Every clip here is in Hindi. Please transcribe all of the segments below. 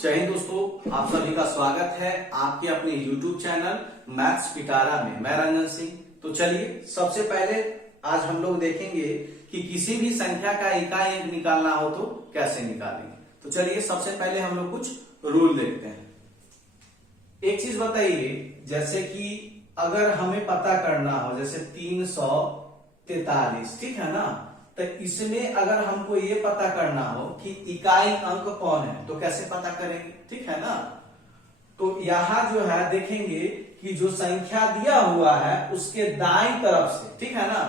जय हिंद दोस्तों, आप सभी का स्वागत है आपके अपने YouTube चैनल मैथ्स पिटारा में। मैं रंजन सिंह। तो चलिए सबसे पहले आज हम लोग देखेंगे कि किसी भी संख्या का इकाई अंक निकालना हो तो कैसे निकालेंगे। तो चलिए सबसे पहले हम लोग कुछ रूल देखते हैं। एक चीज बताइए, जैसे कि अगर हमें पता करना हो जैसे 343, ठीक है ना, तो इसमें अगर हमको ये पता करना हो कि इकाई अंक कौन है तो कैसे पता करेंगे, ठीक है ना। तो यहां जो है देखेंगे कि जो संख्या दिया हुआ है उसके दाईं तरफ से, ठीक है ना।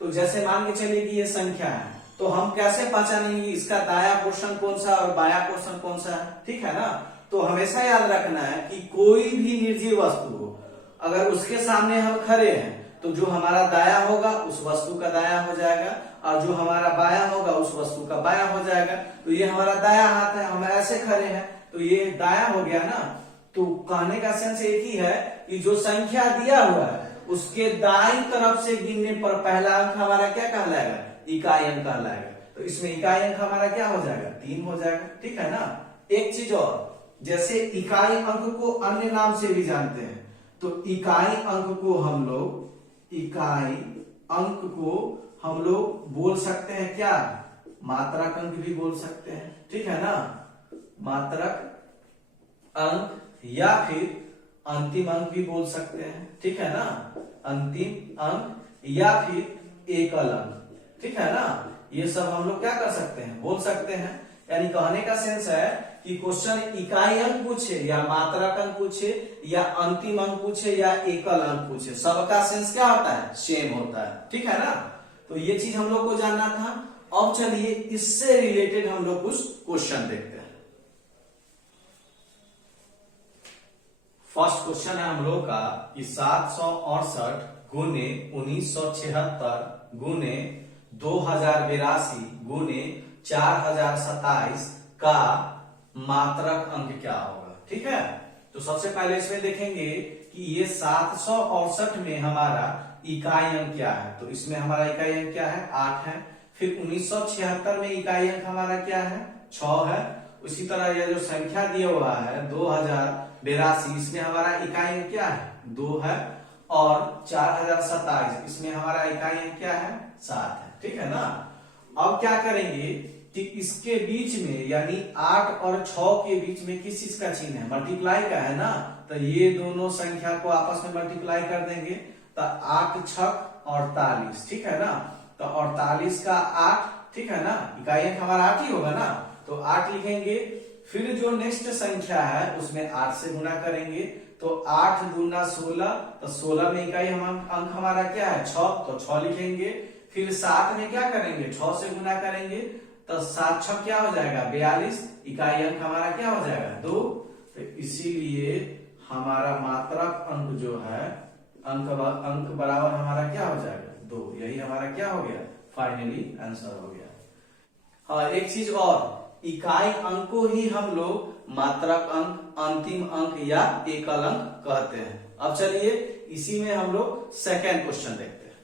तो जैसे मान के चलिए कि ये संख्या है, तो हम कैसे पहचानेंगे इसका दाया पोर्शन कौन सा और बाया पोर्शन कौन सा है, ठीक है ना। तो हमेशा याद रखना है कि कोई भी निर्जीव वस्तु हो, अगर उसके सामने हम खड़े हैं तो जो हमारा दाया होगा उस वस्तु का दाया हो जाएगा और जो हमारा बाया होगा उस वस्तु का बाया हो जाएगा। तो ये हमारा दाया हाथ है, हम ऐसे खड़े हैं तो ये दाया हो गया ना। तो कहने का सेंस एक ही है कि जो संख्या दिया हुआ है उसके दाईं तरफ से गिनने पर पहला अंक हमारा क्या कहलाएगा, इकाई अंक कहलाएगा। तो इसमें इकाई अंक हमारा क्या हो जाएगा, 3 हो जाएगा, ठीक है ना। एक चीज और, जैसे इकाई अंक को अन्य नाम से भी जानते हैं, तो इकाई अंक को हम लोग बोल सकते हैं क्या, मात्रक अंक भी बोल सकते हैं, ठीक है ना। मात्रक अंक या फिर अंतिम अंक भी बोल सकते हैं, ठीक है ना। अंतिम अंक या फिर एकल अंक, ठीक है ना। ये सब हम लोग क्या कर सकते हैं, बोल सकते हैं। यानी कहने का सेंस है कि क्वेश्चन इकाई अंक पूछे या मात्रक अंक पूछे या अंतिम अंक पूछे या एकल अंक पूछे, सबका सेंस क्या होता है, सेम होता है, ठीक है ना। तो ये चीज हम लोग को जानना था। अब चलिए इससे रिलेटेड हम लोग कुछ क्वेश्चन देखते हैं। फर्स्ट क्वेश्चन है हम लोग का कि 768 गुने 1976 गुने 2082 गुने 4027 का मात्रक अंक क्या होगा, ठीक है। तो सबसे पहले इसमें देखेंगे कि ये 768 में हमारा इकाई अंक क्या है। तो इसमें हमारा इकाई अंक क्या है, 8 है। फिर 1976 में इकाई अंक हमारा क्या है, 6 है। उसी तरह यह जो संख्या दिया हुआ है 2082, इसमें हमारा इकाई अंक क्या है, 2 है। और 4027 इसमें हमारा इकाई अंक क्या है, 7 है, ठीक है ना। अब क्या करेंगे कि इसके बीच में यानी 8 और 6 के बीच में किस चीज का चिन्ह है, मल्टीप्लाई का है ना। तो ये दोनों संख्या को आपस में मल्टीप्लाई कर देंगे तो 8 छक 48, ठीक है ना। तो 48 का 8, ठीक है ना, इकाई अंक हमारा 8 ही होगा ना। तो 8 लिखेंगे। फिर जो नेक्स्ट संख्या है उसमें 8 से गुना करेंगे तो 8 दूना 16, तो 16 में इकाई अंक हमारा क्या है, 6, तो 6 लिखेंगे। फिर 7 में क्या करेंगे, 6 से गुना करेंगे तो 7 छक क्या हो जाएगा, 42, इकाई अंक हमारा क्या हो जाएगा, 2। तो इसीलिए हमारा मात्रक अंक जो है अंक बराबर हमारा क्या हो जाएगा, 2। यही हमारा क्या हो गया, फाइनली आंसर हो गया। हाँ, एक चीज और, इकाई अंक को ही हम लोग मात्रक अंक, अंतिम अंक या एकल अंक कहते हैं। अब चलिए इसी में हम लोग सेकेंड क्वेश्चन देखते हैं।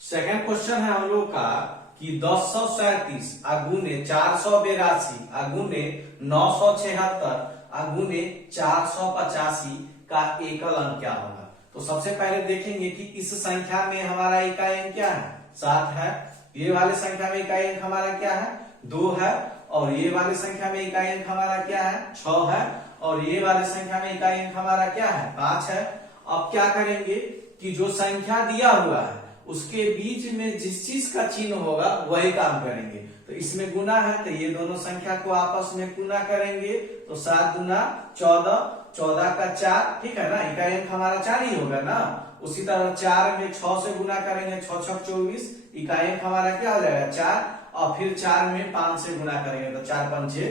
सेकेंड क्वेश्चन है हम लोग का कि 1037 गुने 482 गुने 976 गुने 485 का एकल अंक क्या होगा। तो सबसे पहले देखेंगे कि इस संख्या में हमारा इकाई अंक क्या है, 7 है। ये वाले संख्या में इकाई अंक हमारा क्या है, 2 है। और ये वाले संख्या में इकाई अंक हमारा क्या है, 6 है। और ये वाले संख्या में इकाई अंक हमारा क्या है, 5 है। अब क्या करेंगे कि जो संख्या दिया हुआ है उसके बीच में जिस चीज का चिन्ह होगा वही काम करेंगे। तो इसमें गुना है तो ये दोनों संख्या को आपस में गुना करेंगे तो 7 गुना 14, 14 का 4, ठीक है ना, इकाई अंक हमारा 4 ही होगा ना। उसी तरह 4 में 6 से गुना करेंगे, 6 छक 24, इकाई अंक हमारा क्या हो जाएगा, 4। और फिर 4 में 5 से गुना करेंगे तो 4 पंचे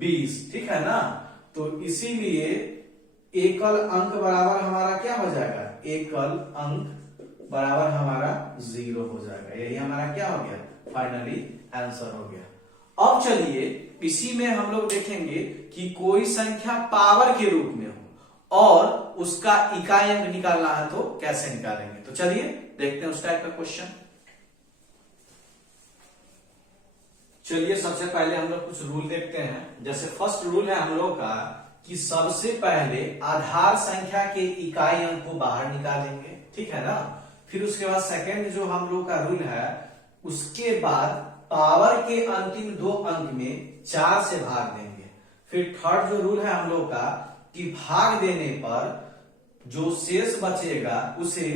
20, ठीक है ना। तो इसीलिए एकल अंक बराबर हमारा क्या हो जाएगा, एकल अंक बराबर हमारा 0 हो जाएगा। यही हमारा क्या हो गया, फाइनली आंसर हो गया। अब चलिए इसी में हम लोग देखेंगे कि कोई संख्या पावर के रूप में हो और उसका इकाई अंक निकालना है तो कैसे निकालेंगे। तो चलिए देखते हैं उस टाइप का क्वेश्चन। चलिए सबसे पहले हम लोग कुछ रूल देखते हैं। जैसे फर्स्ट रूल है हम लोग का कि सबसे पहले आधार संख्या के इकाई अंक को बाहर निकालेंगे, ठीक है ना। फिर उसके बाद सेकंड जो हम लोग का रूल है, उसके बाद पावर के अंतिम दो अंक में 4 से भाग देंगे। फिर थर्ड जो रूल है हम लोग का कि भाग देने पर जो शेष बचेगा उसे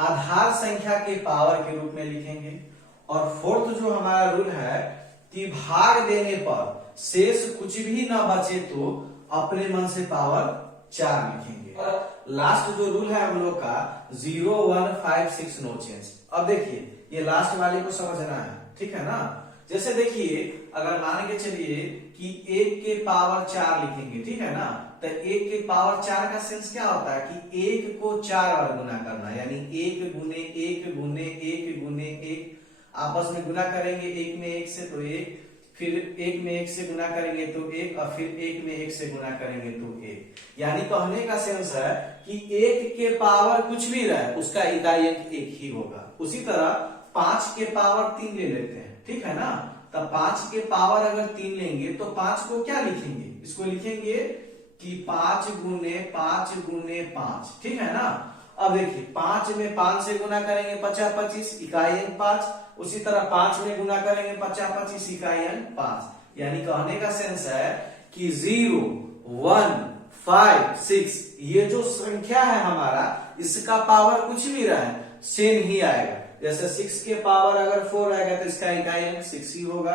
आधार संख्या के पावर के रूप में लिखेंगे। और फोर्थ जो हमारा रूल है कि भाग देने पर शेष कुछ भी ना बचे तो अपने मन से पावर 4 लिखेंगे। और लास्ट जो रूल है हम लोग का 0 1 5 6 नो चेंज। अब देखिए ये लास्ट वाले को समझना है, ठीक है ना। जैसे देखिए अगर मान के चलिए कि 1 के पावर 4 लिखेंगे, ठीक है ना, तो 1 के पावर 4 का सेंस क्या होता है कि 1 को 4 बार गुना करना, यानी 1 गुने 1 गुने 1 गुने 1 आपस में गुना करेंगे। 1 में 1 से तो 1, फिर 1 में 1 से गुना करेंगे तो 1, और फिर 1 में 1 से गुना करेंगे तो 1। यानी कहने का सेंस है कि 1 के पावर कुछ भी रहे उसका इकाई अंक 1 ही होगा। उसी तरह 5 के पावर 3 ले लेते हैं, ठीक है ना। तब 5 के पावर अगर 3 लेंगे तो 5 को क्या लिखेंगे, इसको लिखेंगे कि 5 गुने 5 गुने 5, ठीक है ना। अब देखिए 5 में 5 से गुना करेंगे 50 25 इकाई अंक 5। उसी तरह 5 में गुना करेंगे 50 25 इकाई अंक 5। यानी कहने का सेंस है कि 0 1 5 6 ये जो संख्या है हमारा, इसका पावर कुछ भी रहे सेम ही आएगा। जैसे 6 के पावर अगर 4 आएगा तो इसका इकाई अंक 6 ही होगा।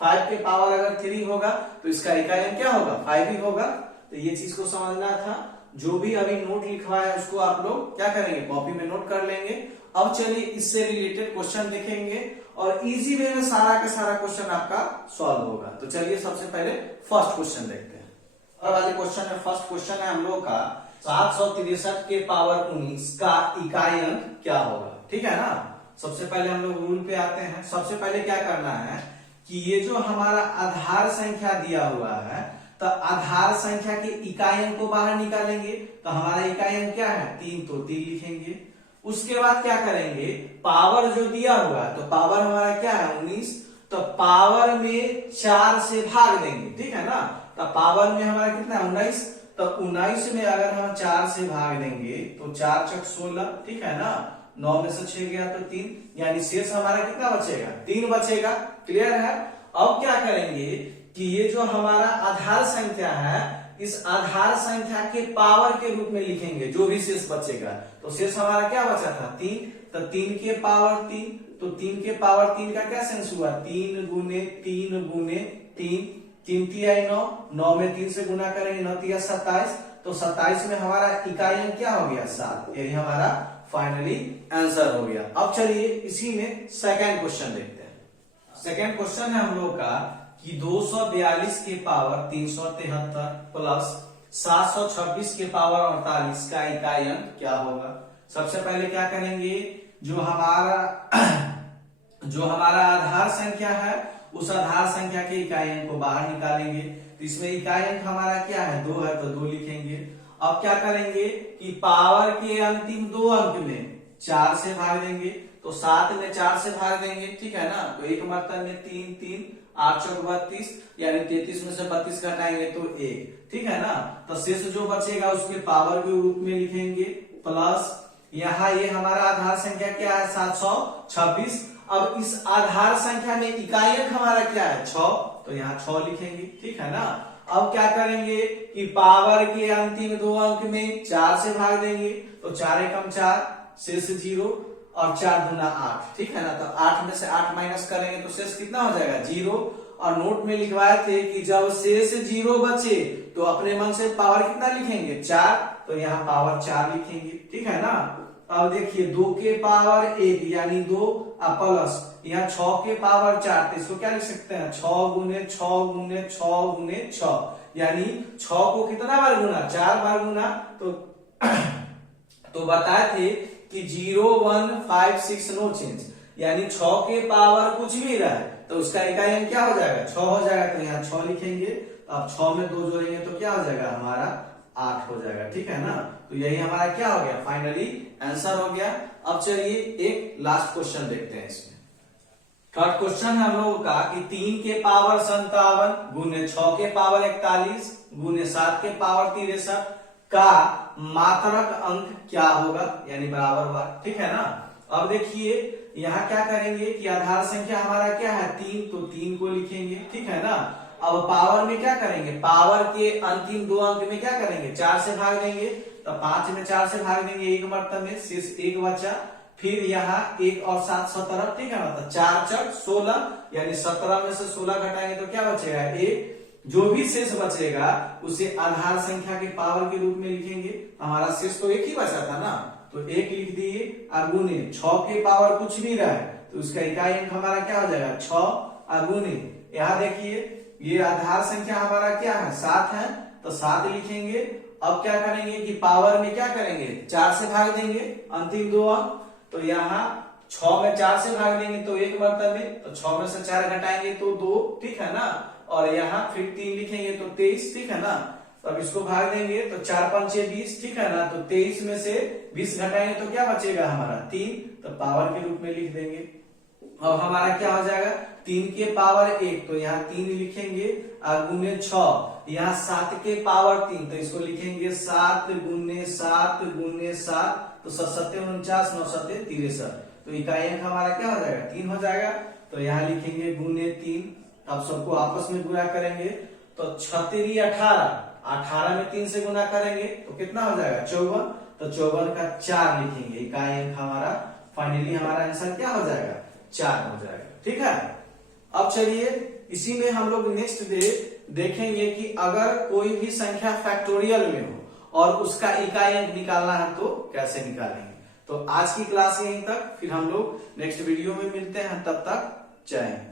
5 के पावर अगर 3 होगा तो इसका इकाई अंक क्या होगा, 5 ही होगा। तो ये चीज को समझना था। जो भी अभी नोट लिखवाया है उसको आप लोग क्या करेंगे, कॉपी में नोट कर लेंगे। अब चलिए इससे रिलेटेड क्वेश्चन देखेंगे और इजी वे में सारा का सारा क्वेश्चन आपका सॉल्व होगा। तो चलिए सबसे पहले फर्स्ट क्वेश्चन देखते हैं। और वाले क्वेश्चन में फर्स्ट क्वेश्चन है हम लोग का 763 के पावर 19 का इकाई अंक क्या होगा, ठीक है ना। सबसे पहले हम लोग रूल पे आते हैं। सबसे पहले क्या करना है कि ये जो हमारा आधार संख्या दिया हुआ है, तो आधार संख्या के इकाई अंक को बाहर निकालेंगे। तो हमारा इकाई अंक क्या है, 3, तो 3 लिखेंगे। उसके बाद क्या करेंगे, पावर जो दिया हुआ है तो पावर हमारा क्या है 19, तो पावर में 4 से भाग देंगे, ठीक है ना। तो पावर में हमारा कितना है 19, तो 19 में अगर हम 4 से भाग देंगे तो 4 चौक 16, ठीक है ना। 9 में से 6 गया तो 3, यानी शेष हमारा कितना बचेगा, 3 बचेगा। क्लियर है। अब क्या करेंगे कि ये जो हमारा आधार संख्या है, इस आधार संख्या के पावर के रूप में लिखेंगे जो भी शेष बचेगा। तो शेष हमारा क्या बचा था 3, तो 3 के पावर 3, तो 3 के पावर 3 का क्या सेंस हुआ, 3 गुने 3 गुने 3, 3 तिया 9, 9 में 3 से गुना करेंगे 9 तिया 27, तो 27 में हमारा इकाई अंक क्या हो गया 7। यही हमारा फाइनली आंसर हो गया। अब चलिए इसी में सेकेंड क्वेश्चन देखते हैं। सेकेंड क्वेश्चन है हम लोग का कि 242 के पावर 373 प्लस 726 के पावर 48 का इकाई अंक क्या होगा। सबसे पहले क्या करेंगे, जो हमारा आधार संख्या है उस आधार संख्या के इकाई अंक को बाहर निकालेंगे। तो इसमें इकाई अंक हमारा क्या है 2 है, तो 2 लिखेंगे। अब क्या करेंगे कि पावर के अंतिम 2 अंक में 4 से भाग देंगे, तो 7 में 4 से भाग देंगे, ठीक है ना। तो एक मतलब में 3 3 8 चौक 32, यानी 33 में से 32 घटाएंगे तो 1, ठीक है ना। तो शेष जो बचेगा उसके पावर के रूप में लिखेंगे प्लस यहाँ ये हमारा आधार संख्या क्या है 726। अब इस आधार संख्या में इकाई अंक हमारा क्या है 6, तो यहाँ 6 लिखेंगे, ठीक है ना। अब क्या करेंगे कि पावर के अंतिम 2 अंक में 4 से भाग देंगे, तो 4 एकम 4, शेष 0 और 4 गुना 8, ठीक है ना। तो 8 में से 8 माइनस करेंगे तो शेष कितना हो जाएगा 0। और नोट में लिखवाए थे कि जब शेष 0 बचे तो अपने मन से पावर कितना लिखेंगे 4, तो यहाँ पावर 4 लिखेंगे, ठीक है ना। अब देखिए 2 के पावर 1 यानी 2 प्लस यहाँ 6 के पावर 4, तो इसको क्या लिख सकते हैं 6 गुने 6 गुने 6 गुने 6, यानी 6 को कितना बार गुना 4 बार गुना। तो बताए थे कि 0 1 5 6 नो चेंज, यानी 6 के पावर कुछ भी रहा है तो उसका इकाई अंक क्या हो जाएगा 6 हो जाएगा। तो यहाँ 6 लिखेंगे। अब 6 में 2 जोड़ेंगे तो क्या हो जाएगा हमारा 8 हो जाएगा, ठीक है ना। तो यही हमारा क्या हो गया फाइनली आंसर हो गया। अब चलिए एक लास्ट क्वेश्चन देखते हैं इसमें। थर्ड क्वेश्चन है हम लोगों का कि 3 के पावर 57 गुने 6 के पावर 41 गुने 7 के पावर 63 का मात्रक अंक क्या होगा, यानी बराबर हुआ। ठीक है ना। अब देखिए यहाँ क्या करेंगे कि आधार संख्या हमारा क्या है 3, तो 3 को लिखेंगे। ठीक है ना। अब पावर में क्या करेंगे, पावर के अंतिम 2 अंक में क्या करेंगे 4 से भाग देंगे, तो 5 में 4 से भाग देंगे, एक मर्तबे में शेष 1 बचा। फिर यहाँ 1 और 7 17। ठीक है, मतलब 4 चक 16, यानी 17 में से 16 घटाएंगे तो क्या बचेगा 1। जो भी शेष बचेगा उसे आधार संख्या के पावर के रूप में लिखेंगे। हमारा शेष तो 1 ही बचा था ना, तो 1 लिख दिए। अगुने 6 के पावर कुछ भी रहे तो उसका इकाई अंक हमारा क्या हो जाएगा 6 अगुने। यहाँ देखिए ये आधार संख्या हमारा क्या है 7 है, तो 7 लिखेंगे। अब क्या करेंगे कि पावर में क्या करेंगे 4 से भाग देंगे अंतिम 2 अंक, तो यहाँ 6 में 4 से भाग देंगे तो 1 मर्तबे में, तो 6 में से 4 घटाएंगे तो 2। ठीक है ना। और यहाँ फिर 3 लिखेंगे तो 23। ठीक है ना। तो अब इसको भाग देंगे तो 4 पंचे 20। ठीक है ना। तो 23 में से 20 घटाएंगे तो क्या बचेगा हमारा 3, तो पावर के रूप में लिख देंगे। अब हमारा क्या हो जाएगा 3 के पावर 1, तो यहाँ 3 लिखेंगे और गुने 6, यहाँ 7 के पावर 3, तो इसको लिखेंगे 7 गुने 7 गुने 7, तो 7 49 9 7 63, तो इकाई अंक हमारा क्या हो जाएगा 3 हो जाएगा। तो यहाँ लिखेंगे गुने 3। अब सबको आपस में गुणा करेंगे तो 36 18, 18 में 3 से गुणा करेंगे तो कितना हो जाएगा 54, तो 54 का 4 लिखेंगे। इकाई अंक हमारा फाइनली हमारा आंसर क्या हो जाएगा 4 हो जाएगा। ठीक है। अब चलिए इसी में हम लोग नेक्स्ट डे देखेंगे कि अगर कोई भी संख्या फैक्टोरियल में हो और उसका इकाई अंक निकालना है तो कैसे निकालेंगे। तो आज की क्लास यहीं तक, फिर हम लोग नेक्स्ट वीडियो में मिलते हैं, तब तक जय हिंद।